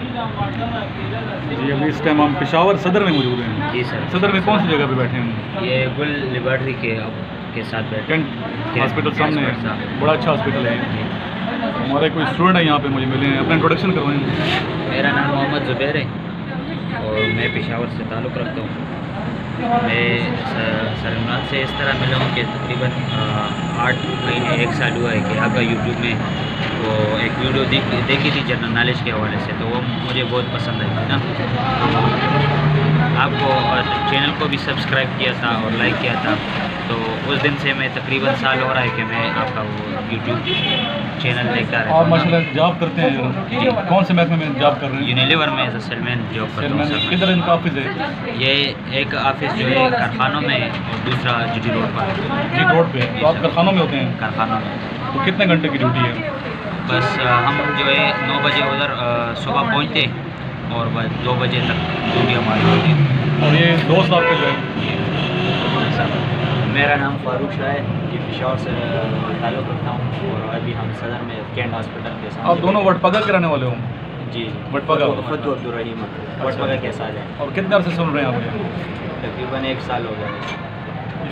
جی ابھی اس ٹائم ہم پشاور صدر میں موجود ہیں. جی سر. صدر میں کون سی جگہ پہ بیٹھے ہیں؟ یہ گل لیبارٹری کے ساتھ بیٹھے کینٹ ہاسپٹل سامنے ہے. بڑا اچھا ہاسپٹل ہے. ہمارے کوئی اسٹوڈنٹ ہیں یہاں پہ مجھے ملے ہیں. اپنا انٹروڈکشن کروائیں. میرا نام محمد زبیر ہے اور میں پشاور سے تعلق رکھتا ہوں. میں سر عمران سے اس طرح ملا ہوں کہ تقریباً 8 مہینے 1 سال ہوا ہے کہ آپ کا یوٹیوب میں وہ ایک ویڈیو دیکھی تھی جنرل نالج کے حوالے سے, تو وہ مجھے بہت پسند آئی تھی نا. آپ کو چینل کو بھی سبسکرائب کیا تھا اور لائک کیا تھا, تو اس دن سے میں تقریباً سال ہو رہا ہے کہ میں آپ کا وہ یوٹیوب چینل دیکھتا رہتا ہوں. آپ ماشاء اللہ جاب کرتے ہیں. جی. کون سے محکمے میں جاب کر رہے ہیں؟ یونیلیور میں ایز اے سیلمین جاب کرتا ہوں سر. کدھر ان کا آفس ہے؟ یہ ایک آفس جو ہے کارخانوں میں اور دوسرا جی ٹی روڈ پر. جی روڈ پہ. تو آپ کارخانوں میں ہوتے ہیں؟ کارخانوں میں. تو کتنے گھنٹے کی ڈیوٹی ہے؟ بس ہم جو ہے 9 بجے ادھر صبح پہنچتے اور بس 2 بجے تک ڈیوٹی ہماری ہوتی ہے. اور یہ دوست آپ کا جو ہے؟ میرا نام فاروق شاہ ہے. یہ پشاور سے تعلق رکھتا ہوں اور ابھی ہم صدر میں کینٹ ہاسپٹل کے ساتھ. آپ دونوں وٹ پگا کے رہنے والے ہوں؟ جی. وٹ پگا. فتو عبدالرحیم وٹ پگا کے ساتھ ہیں. اور کتنے عرصے سن رہے ہیں آپ؟ تقریباً 1 سال ہو گیا.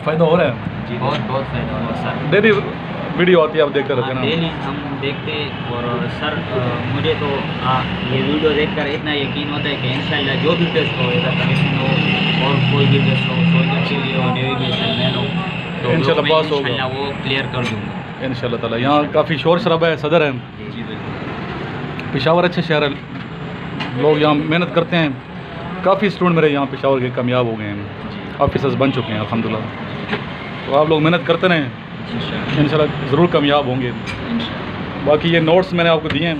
فائدہ ہو رہا ہے؟ جی بہت فائدہ ہو رہا ہے سر. ڈیلی ویڈیو آتی ہے آپ دیکھتے رہتے ہیں نا؟ ڈیلی ہم دیکھتے اور سر مجھے تو یہ ویڈیو دیکھ کر اتنا یقین ہوتا ہے کہ انشاءاللہ جو بھی ٹیسٹ ہو, ادھر کمیشن ہو اور کوئی بھی ٹیسٹ ہو, سولجر کے لیے ہو, نیویگیشن مین ہو, تو انشاءاللہ پاس ہوگا. انشاءاللہ وہ کلیئر کر دوں گا انشاءاللہ تعالی. یہاں کافی شور شرابہ ہے. صدر ہے. جی بالکل. پشاور اچھے شہر ہے. لوگ یہاں محنت کرتے ہیں. کافی اسٹوڈنٹ میرے یہاں پشاور کے کامیاب ہو گئے ہیں. آفیسرز بن چکے ہیں الحمدللہ. تو آپ لوگ محنت کرتے رہیں, انشاءاللہ ضرور کامیاب ہوں گے. باقی یہ نوٹس میں نے آپ کو دیے ہیں,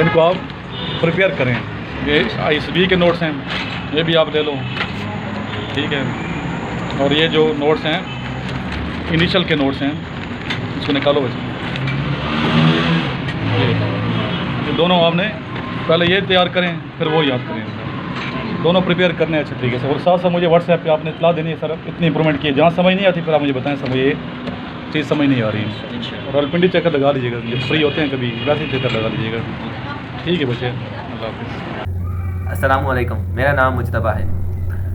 ان کو آپ پریپیئر کریں. یہ آئی ایس بی کے نوٹس ہیں, یہ بھی آپ لے لو. ٹھیک ہے. اور یہ جو نوٹس ہیں انیشل کے نوٹس ہیں, اس کو نکالو بچے. یہ دونوں آپ نے پہلے یہ تیار کریں پھر وہ یاد کریں. دونوں پریپیئر کرنے اچھے طریقے سے. اور ساتھ ساتھ مجھے واٹس ایپ پہ آپ نے اطلاع دینی ہے سر, اتنی امپرومنٹ کی ہے. جہاں سمجھ نہیں آتی پھر آپ مجھے بتائیں سر مجھے یہ چیز سمجھ نہیں آ رہی ہے. اور راولپنڈی چکر لگا لیجیے گا, جب فری ہوتے ہیں کبھی ویسے ہی چکر لگا لیجیے گا. ٹھیک ہے بچے, اللہ حافظ. السلام علیکم. میرا نام مجتبیٰ ہے.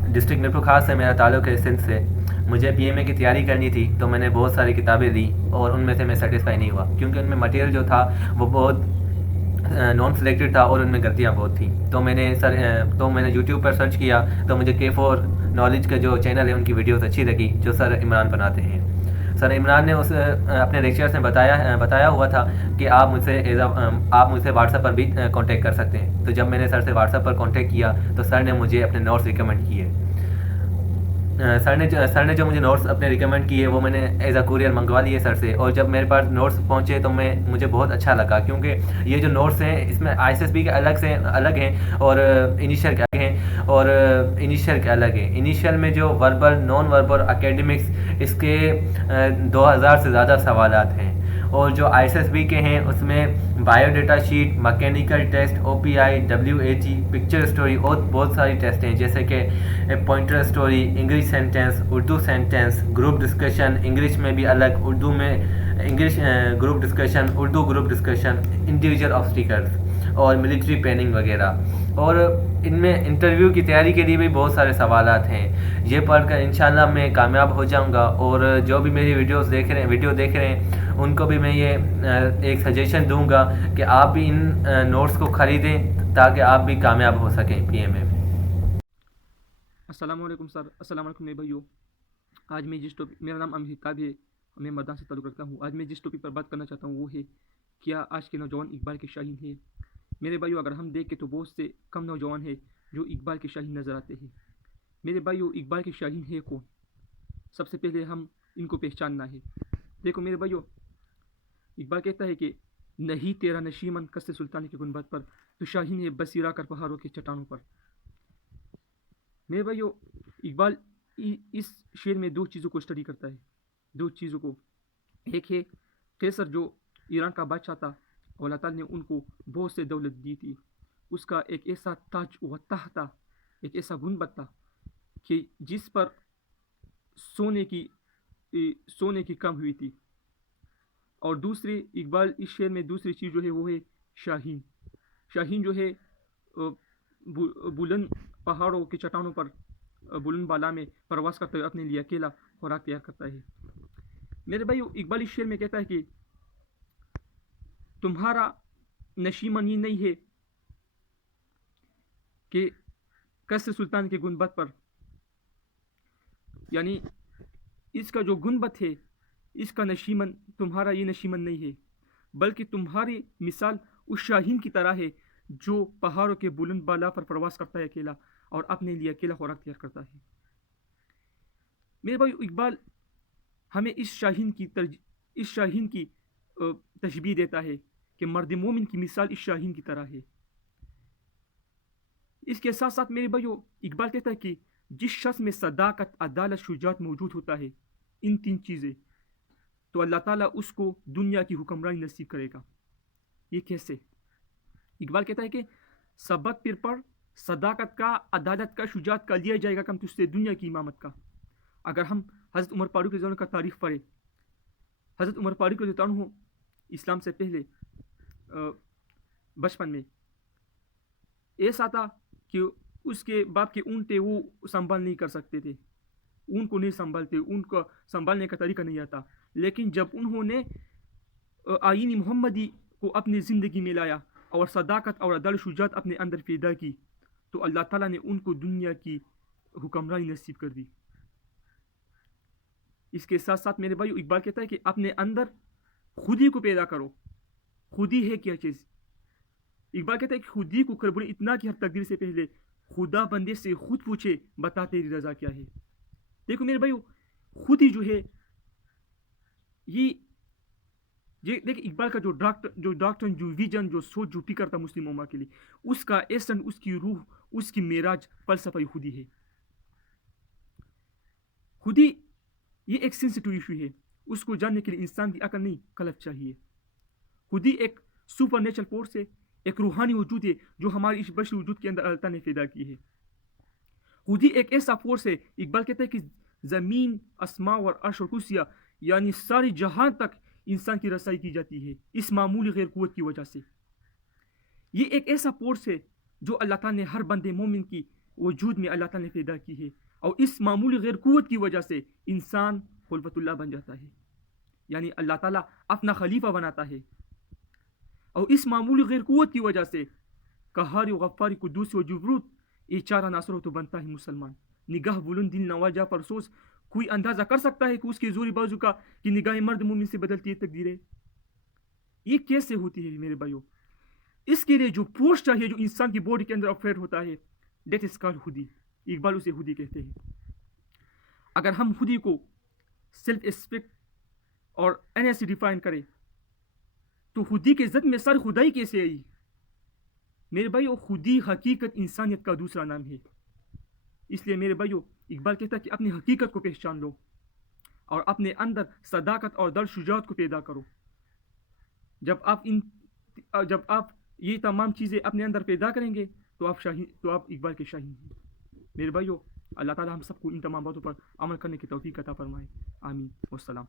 ڈسٹرکٹ میرپور خاص سے میرا تعلق ہے سندھ سے. مجھے پی ایم اے کی تیاری کرنی تھی تو میں نے بہت ساری کتابیں لی اور ان میں سے میں سیٹسفائی نہیں ہوا, کیونکہ ان میں مٹیریل جو تھا وہ بہت نان سلیکٹڈ تھا اور ان میں غلطیاں بہت تھیں. تو میں نے یوٹیوب پر سرچ کیا تو مجھے K4 نالج کا جو چینل ہے ان کی ویڈیوز اچھی لگی جو سر عمران بناتے ہیں. سر عمران نے اپنے لیکچرز میں بتایا ہوا تھا کہ آپ مجھ سے واٹس ایپ پر بھی کانٹیکٹ کر سکتے ہیں. تو جب میں نے سر سے واٹس ایپ پر کانٹیکٹ کیا تو سر نے مجھے اپنے نوٹس ریکمینڈ کیے. سر نے جو مجھے نوٹس اپنے ریکمینڈ کیے وہ میں نے ایز اے کوریئر منگوا لیے سر سے. اور جب میرے پاس نوٹس پہنچے تو مجھے بہت اچھا لگا, کیونکہ یہ جو نوٹس ہیں اس میں آئی ایس ایس بی کے الگ ہیں اور انیشیل کے الگ ہیں اور انیشیل کے الگ ہیں. انیشیل میں جو وربل نان وربل اکیڈمکس اس کے 2000 سے زیادہ سوالات ہیں, اور جو آئی ایس ایس بی کے ہیں اس میں bio data sheet, mechanical test, O P I, WH, picture story اور بہت ساری ٹیسٹ ہیں, جیسے کہ pointer story, English sentence, Urdu sentence, group discussion English میں بھی الگ, اردو میں English group discussion, Urdu group discussion, individual obstacles اور ملٹری پلاننگ وغیرہ. اور ان میں انٹرویو کی تیاری کے لیے بھی بہت سارے سوالات ہیں. یہ پڑھ کر انشاءاللہ میں کامیاب ہو جاؤں گا. اور جو بھی میری ویڈیو دیکھ رہے ہیں ان کو بھی میں یہ ایک سجیشن دوں گا کہ آپ بھی ان نوٹس کو خریدیں تاکہ آپ بھی کامیاب ہو سکیں پی ایم اے میں. السلام علیکم سر. السلام علیکم میرے بھائیو. آج میں میرا نام امیر کاب ہے, میں مردان سے تعلق رکھتا ہوں. آج میں جس ٹاپک پر بات کرنا چاہتا ہوں وہ ہے کیا آج کے نوجوان اقبال کے شاہین ہیں. میرے بھائیو اگر ہم دیکھیں تو بہت سے کم نوجوان ہیں جو اقبال کے شاہین نظر آتے ہیں. میرے بھائیو اقبال کے شاہین ہے کون؟ سب سے پہلے ہم ان کو پہچاننا ہے. دیکھو میرے بھائیو, اقبال کہتا ہے کہ نہیں تیرا نشیمن قصر سلطان کے گنبد پر, تو شاہین ہے بسیرا کر پہاڑوں کے چٹانوں پر. میرے بھائیو اقبال اس شعر میں 2 چیزوں کو اسٹڈی کرتا ہے, 2 چیزوں کو. ایک ہے قیصر جو ایران کا بادشاہ تھا, اور اللہ تعالیٰ نے ان کو بہت سے دولت دی تھی. اس کا ایک ایسا تاج و تخت تھا, ایک ایسا گنبد تھا کہ جس پر سونے کی کم ہوئی تھی. اور دوسرے اقبال اس شعر میں دوسری چیز جو ہے وہ ہے شاہین. شاہین جو ہے بلند پہاڑوں کی چٹانوں پر بلند بالا میں پرواز کرتے ہوئے اپنے لیے اکیلا خوراک تیار کرتا ہے۔ میرے بھائی اقبال اس شعر میں کہتا ہے کہ تمہارا نشیمن یہ نہیں ہے کہ قصر سلطان کے گنبد پر، یعنی اس کا جو گنبد ہے اس کا نشیمن تمہارا یہ نشیمن نہیں ہے، بلکہ تمہاری مثال اس شاہین کی طرح ہے جو پہاڑوں کے بلند بالا پر پرواز کرتا ہے اکیلا اور اپنے لیے اکیلا خوراک تیار کرتا ہے۔ میرے بھائی اقبال ہمیں اس شاہین کی تشبیہ دیتا ہے کہ مرد مومن کی مثال اس شاہین کی طرح ہے۔ اس کے ساتھ ساتھ میرے بھائیو اقبال کہتا ہے کہ جس شخص میں صداقت، عدالت، شجاعت موجود ہوتا ہے، ان 3 چیزیں، تو اللہ تعالیٰ اس کو دنیا کی حکمرانی نصیب کرے گا۔ یہ کیسے؟ اقبال کہتا ہے کہ سبق پھر پڑھ، صداقت کا، عدالت کا، شجاعت کا، لیا جائے گا کم تجھ سے دنیا کی امامت کا۔ اگر ہم حضرت عمر فاروق رضی اللہ عنہ کا تاریخ پڑھیں، حضرت عمر فاروق رضی اللہ عنہ اسلام سے پہلے بچپن میں ایسا تھا کہ اس کے باپ کے اونٹ تھے وہ سنبھال نہیں کر سکتے تھے، اون کو نہیں سنبھالتے، اون کو سنبھالنے کا طریقہ نہیں آتا، لیکن جب انہوں نے آئین محمدی کو اپنی زندگی میں لایا اور صداقت اور عدالت شجاعت اپنے اندر پیدا کی تو اللہ تعالیٰ نے ان کو دنیا کی حکمرانی نصیب کر دی۔ اس کے ساتھ ساتھ میرے بھائی اقبال کہتا ہے کہ اپنے اندر خودی کو پیدا کرو۔ خودی ہے کیا چیز؟ اقبال کہتا ہے کہ خودی کو کربڑ اتنا کہ ہر تقدیر سے پہلے خدا بندے سے خود پوچھے بتا تیری رضا کیا ہے۔ دیکھو میرے بھائی خودی جو ہے یہ دیکھ اقبال کا جو ڈاکٹر جو ویژن جو سوچ جو فکر تھا مسلم امہ کے لیے، اس کا ایسن، اس کی روح، اس کی معراج فلسفہ خودی ہے۔ خودی یہ ایک سینسٹیو ایشو ہے، اس کو جاننے کے لیے انسان کی عقل نہیں قلب چاہیے۔ خودی ایک سپر نیچرل فورس ہے، ایک روحانی وجود ہے جو ہماری اس بشری وجود کے اندر اللہ تعالیٰ نے پیدا کی ہے۔ خودی ایک ایسا فورس ہے، اقبال کہتا ہے کہ زمین، آسمان اور عرش اور کرسیاں یعنی ساری جہان تک انسان کی رسائی کی جاتی ہے اس معمولی غیر قوت کی وجہ سے۔ یہ ایک ایسا فورس ہے جو اللہ تعالیٰ نے ہر بندے مومن کی وجود میں اللہ تعالیٰ نے پیدا کی ہے، اور اس معمولی غیر قوت کی وجہ سے انسان خلفت اللہ بن جاتا ہے، یعنی اللہ تعالیٰ اپنا خلیفہ بناتا ہے، اور اس معمولی غیر قوت کی وجہ سے قہاری و غفاری قدوس و جبروت یہ 4 عناصر تو بنتا ہے مسلمان۔ نگاہ بلند دل نواجہ پرسوز، کوئی اندازہ کر سکتا ہے کہ اس کے زوری بازو کا کہ نگاہ مرد مومن سے بدلتی ہے تقدیریں؟ یہ کیسے ہوتی ہے میرے بھائیوں؟ اس کے لیے جو پوسٹ چاہیے جو انسان کی باڈی کے اندر آپریٹ ہوتا ہے، دیٹ از کالڈ خودی۔ اقبال اسے خودی کہتے ہیں۔ اگر ہم خودی کو سیلف اسپیکٹ اور این سے ڈیفائن کریں تو خودی کے ضد میں سر خدائی کیسے آئی؟ میرے بھائیو خودی حقیقت انسانیت کا دوسرا نام ہے۔ اس لیے میرے بھائیو اقبال کہتا ہے کہ اپنی حقیقت کو پہچان لو اور اپنے اندر صداقت اور دل شجاعت کو پیدا کرو۔ جب آپ یہ تمام چیزیں اپنے اندر پیدا کریں گے تو آپ اقبال کے شاہین ہیں۔ میرے بھائیو اللہ تعالی ہم سب کو ان تمام باتوں پر عمل کرنے کی توفیق عطا فرمائے، آمین والسلام۔